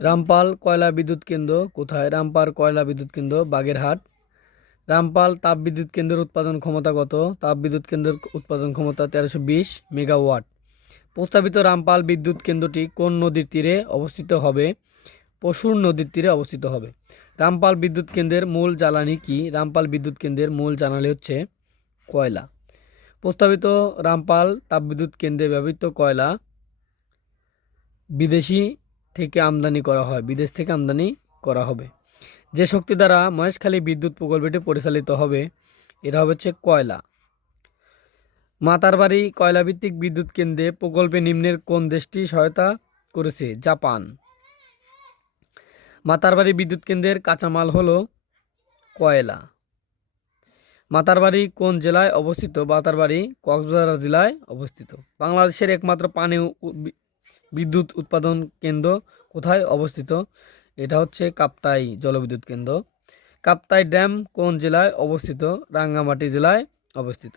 রামপাল কয়লা বিদ্যুৎ কেন্দ্র কোথায়? রামপাল কয়লা বিদ্যুৎ কেন্দ্র বাগেরহাট। রামপাল তাপবিদ্যুৎ কেন্দ্রের উৎপাদন ক্ষমতা কত? তাপবিদ্যুৎ কেন্দ্রের উৎপাদন ক্ষমতা 1320 মেগাওয়াট। প্রস্তাবিত রামপাল বিদ্যুৎ কেন্দ্রটি কোন নদীর তীরে অবস্থিত হবে? পশুর নদীর তীরে অবস্থিত হবে। রামপাল বিদ্যুৎ কেন্দ্রের মূল জ্বালানি কি? রামপাল বিদ্যুৎ কেন্দ্রের মূল জ্বালানি হচ্ছে কয়লা। প্রস্তাবিত রামপাল তাপবিদ্যুৎ কেন্দ্রে ব্যবহৃত কয়লা বিদেশি থেকে আমদানি করা হয়, বিদেশ থেকে আমদানি করা হবে। যে শক্তি দ্বারা মহেশখালী বিদ্যুৎ প্রকল্পটি পরিচালিত হবে এটা হচ্ছে কয়লা। মাতারবাড়ি কয়লাভিত্তিক বিদ্যুৎ কেন্দ্রে প্রকল্পে নিম্নের কোন দেশটি সহায়তা করেছে? জাপান। মাতারবাড়ি বিদ্যুৎ কেন্দ্রের কাঁচামাল হলো কয়লা। মাতারবাড়ি কোন জেলায় অবস্থিত? মাতারবাড়ি কক্সবাজার জেলায় অবস্থিত। বাংলাদেশের একমাত্র পানি বিদ্যুৎ উৎপাদন কেন্দ্র কোথায় অবস্থিত? এটা হচ্ছে কাপ্তাই জলবিদ্যুৎ কেন্দ্র। কাপ্তাই ড্যাম কোন জেলায় অবস্থিত? রাঙ্গামাটি জেলায় অবস্থিত।